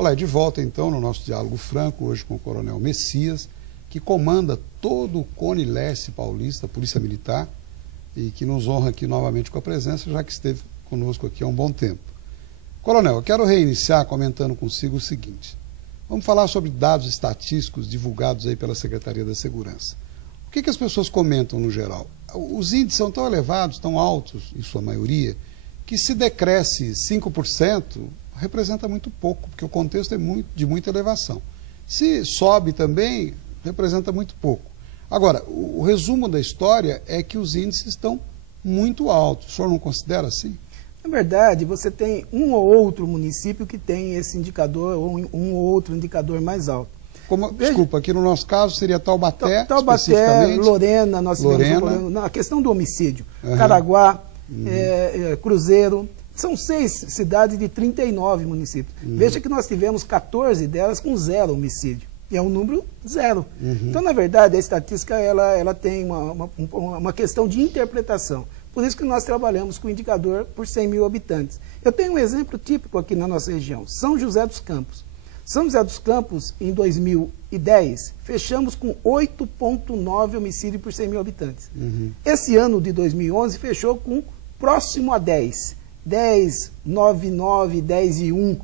Olá, de volta então no nosso diálogo franco, hoje com o Coronel Messias, que comanda todo o Cone Leste paulista, Polícia Militar, e que nos honra aqui novamente com a presença, já que esteve conosco aqui há um bom tempo. Coronel, eu quero reiniciar comentando consigo o seguinte. Vamos falar sobre dados estatísticos divulgados aí pela Secretaria da Segurança. O que as pessoas comentam no geral? Os índices são tão elevados, tão altos, em sua maioria, que se decresce 5%, representa muito pouco, porque o contexto é de muita elevação. Se sobe também, representa muito pouco. Agora, o resumo da história é que os índices estão muito altos. O senhor não considera assim? Na verdade, você tem um ou outro município que tem esse indicador, ou um ou outro indicador mais alto. Desculpa, aqui no nosso caso seria Taubaté, Taubaté, Lorena, nós tivemos Lorena. um problema. A questão do homicídio, Caraguá, Cruzeiro, são 6 cidades de 39 municípios. Veja que nós tivemos 14 delas com 0 homicídio. E é um número 0. Então, na verdade, a estatística ela tem uma questão de interpretação. Por isso que nós trabalhamos com o indicador por 100 mil habitantes. Eu tenho um exemplo típico aqui na nossa região, São José dos Campos. São José dos Campos, em 2010, fechamos com 8,9 homicídios por 100 mil habitantes. Esse ano de 2011 fechou com próximo a 10. 10, 9,9, 10,1.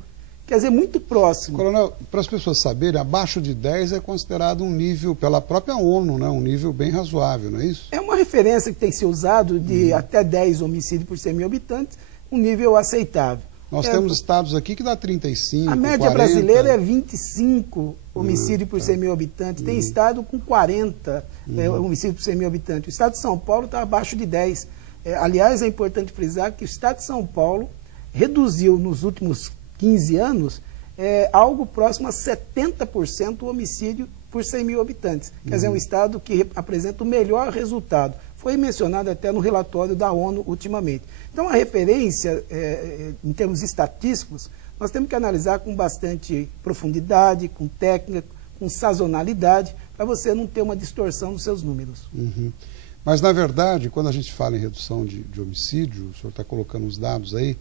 Quer dizer, muito próximo. Coronel, para as pessoas saberem, abaixo de 10 é considerado um nível, pela própria ONU, né, um nível bem razoável, não é isso? É uma referência que tem que ser usado de até 10 homicídios por 100 mil habitantes, um nível aceitável. Nós temos estados aqui que dá 35, a média 40. brasileira é 25 homicídios por 100 mil habitantes. Tem estado com 40 homicídios por 100 mil habitantes. O estado de São Paulo está abaixo de 10. Aliás, é importante frisar que o estado de São Paulo reduziu nos últimos 15 anos algo próximo a 70% o homicídio por 100 mil habitantes. Quer dizer, é um estado que apresenta o melhor resultado. Foi mencionado até no relatório da ONU ultimamente. Então, a referência, em termos estatísticos, nós temos que analisar com bastante profundidade, com técnica, com sazonalidade, para você não ter uma distorção nos seus números. Mas, na verdade, quando a gente fala em redução de homicídio, o senhor está colocando os dados aí,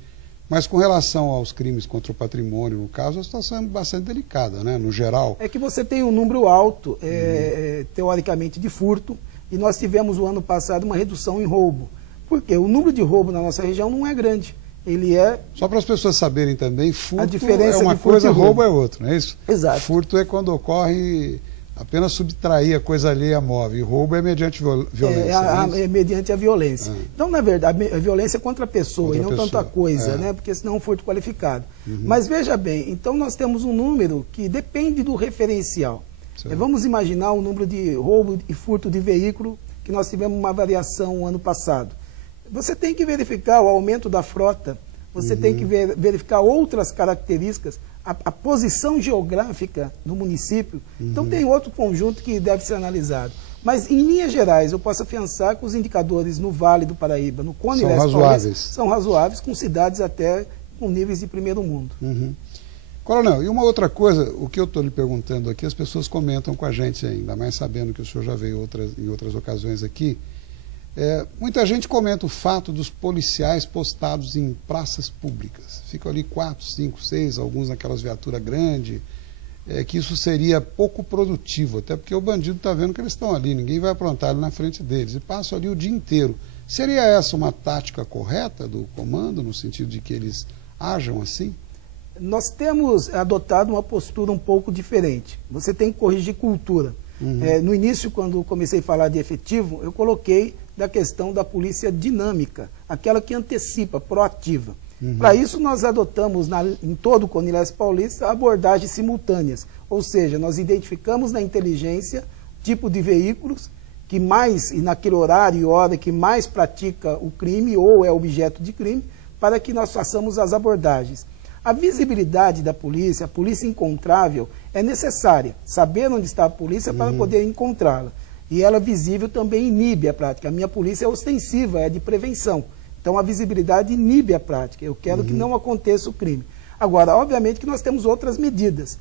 mas com relação aos crimes contra o patrimônio, no caso, a situação é bastante delicada, né, no geral. É que você tem um número alto, teoricamente, de furto, e nós tivemos o ano passado uma redução em roubo. Por quê? O número de roubo na nossa região não é grande. Ele é... Só para as pessoas saberem também, furto a diferença é uma coisa, roubo é outra, não é isso? Exato. Furto é quando ocorre apenas subtrair a coisa alheia móvel, e roubo é mediante violência. É mediante a violência. Então, na verdade, a violência é contra a pessoa e não tanto a coisa, né? Porque senão é um furto qualificado. Mas veja bem, então nós temos um número que depende do referencial. Vamos imaginar o número de roubo e furto de veículo, que nós tivemos uma variação ano passado. Você tem que verificar o aumento da frota, você tem que verificar outras características, a posição geográfica do município. Então tem outro conjunto que deve ser analisado. Mas, em linhas gerais, eu posso afiançar que os indicadores no Vale do Paraíba, no Cone Leste Paulista, são razoáveis, com cidades até com níveis de primeiro mundo. Coronel, e uma outra coisa, o que eu estou lhe perguntando aqui, as pessoas comentam com a gente ainda, mais sabendo que o senhor já veio em outras ocasiões aqui, muita gente comenta o fato dos policiais postados em praças públicas. Ficam ali 4, 5, 6, alguns naquelas viaturas grandes, que isso seria pouco produtivo, até porque o bandido está vendo que eles estão ali, ninguém vai aprontar ali na frente deles, e passam ali o dia inteiro. Seria essa uma tática correta do comando, no sentido de que eles ajam assim? Nós temos adotado uma postura um pouco diferente. Você tem que corrigir cultura. No início, quando comecei a falar de efetivo, eu coloquei da questão da polícia dinâmica, aquela que antecipa, proativa. Para isso, nós adotamos em todo o Cone Leste Paulista abordagens simultâneas, ou seja, nós identificamos na inteligência tipo de veículos que mais, e naquele horário e hora que mais pratica o crime ou é objeto de crime, para que nós façamos as abordagens. A visibilidade da polícia, a polícia encontrável, é necessária. Saber onde está a polícia para poder encontrá-la. E ela visível também inibe a prática. A minha polícia é ostensiva, é de prevenção. Então a visibilidade inibe a prática. Eu quero que não aconteça o crime. Agora, obviamente que nós temos outras medidas.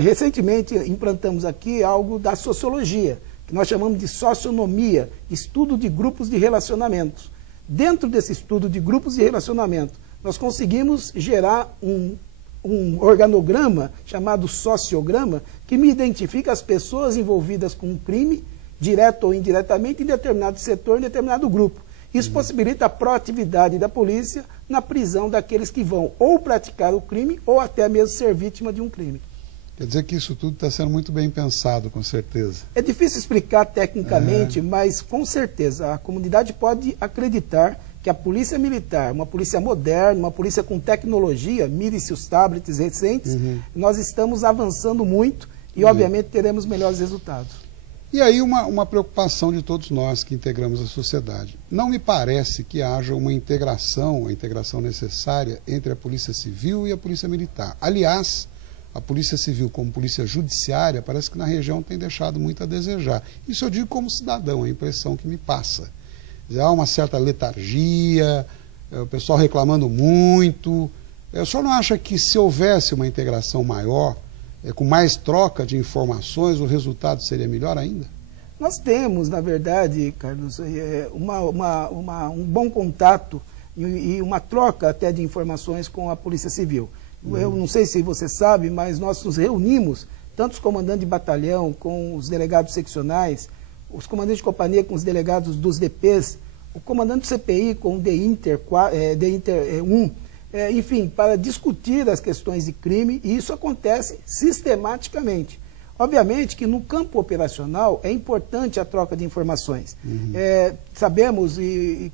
Recentemente implantamos aqui algo da sociologia, que nós chamamos de socionomia, estudo de grupos de relacionamentos. Dentro desse estudo de grupos de relacionamento, nós conseguimos gerar um um organograma chamado sociograma, que me identifica as pessoas envolvidas com um crime, direto ou indiretamente, em determinado setor, em determinado grupo. Isso possibilita a proatividade da polícia na prisão daqueles que vão ou praticar o crime ou até mesmo ser vítima de um crime. Quer dizer que isso tudo está sendo muito bem pensado, com certeza. É difícil explicar tecnicamente, mas com certeza a comunidade pode acreditar que a polícia militar, uma polícia moderna, uma polícia com tecnologia, mire-se os tablets recentes, nós estamos avançando muito e obviamente teremos melhores resultados. E aí uma preocupação de todos nós que integramos a sociedade. Não me parece que haja uma integração, a integração necessária entre a Polícia Civil e a Polícia Militar. Aliás, a Polícia Civil como Polícia Judiciária parece que na região tem deixado muito a desejar. Isso eu digo como cidadão, é a impressão que me passa. Há uma certa letargia, o pessoal reclamando muito. O senhor não acha que se houvesse uma integração maior, com mais troca de informações, o resultado seria melhor ainda? Nós temos, na verdade, Carlos, um bom contato e uma troca até de informações com a Polícia Civil. Eu não sei se você sabe, mas nós nos reunimos, tanto os comandantes de batalhão com os delegados seccionais, os comandantes de companhia com os delegados dos DPs, o comandante do CPI com o DINTER 1, enfim, para discutir as questões de crime, e isso acontece sistematicamente. Obviamente que no campo operacional é importante a troca de informações. Sabemos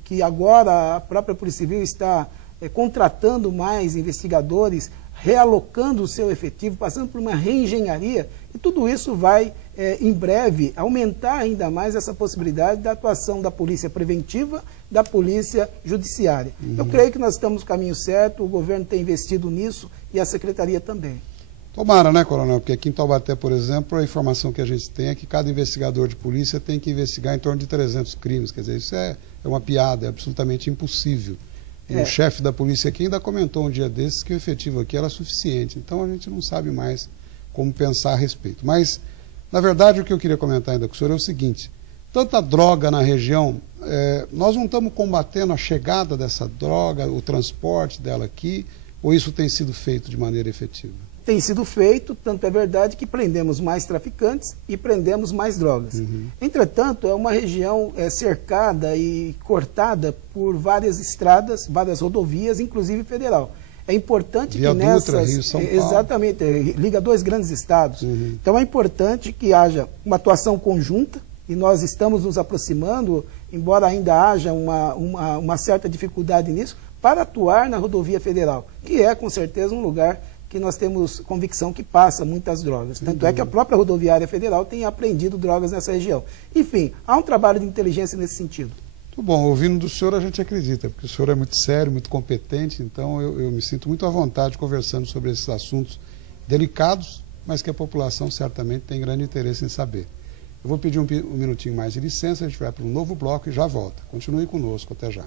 que agora a própria Polícia Civil está contratando mais investigadores, realocando o seu efetivo, passando por uma reengenharia, e tudo isso vai, em breve, aumentar ainda mais essa possibilidade da atuação da polícia preventiva, da polícia judiciária. Eu creio que nós estamos no caminho certo, o governo tem investido nisso e a secretaria também. Tomara, né, coronel? Porque aqui em Taubaté, por exemplo, a informação que a gente tem é que cada investigador de polícia tem que investigar em torno de 300 crimes. Quer dizer, isso é uma piada, é absolutamente impossível. E o chefe da polícia aqui ainda comentou um dia desses que o efetivo aqui era suficiente. Então a gente não sabe mais como pensar a respeito. Mas, na verdade, o que eu queria comentar ainda com o senhor é o seguinte: tanta droga na região, nós não estamos combatendo a chegada dessa droga, o transporte dela aqui, ou isso tem sido feito de maneira efetiva? Tem sido feito, tanto é verdade que prendemos mais traficantes e prendemos mais drogas. Entretanto, é uma região cercada e cortada por várias estradas, várias rodovias, inclusive federal. É importante Via que nessas... Dutra, Rio, São Paulo. Exatamente, liga dois grandes estados. Então é importante que haja uma atuação conjunta, e nós estamos nos aproximando, embora ainda haja uma certa dificuldade nisso, para atuar na rodovia federal, que é com certeza um lugar que nós temos convicção que passa muitas drogas. Tanto é que a própria rodoviária federal tem apreendido drogas nessa região. Enfim, há um trabalho de inteligência nesse sentido. Muito bom, ouvindo do senhor a gente acredita, porque o senhor é muito sério, muito competente, então eu me sinto muito à vontade conversando sobre esses assuntos delicados, mas que a população certamente tem grande interesse em saber. Eu vou pedir um minutinho mais de licença, a gente vai para um novo bloco e já volta. Continue conosco, até já.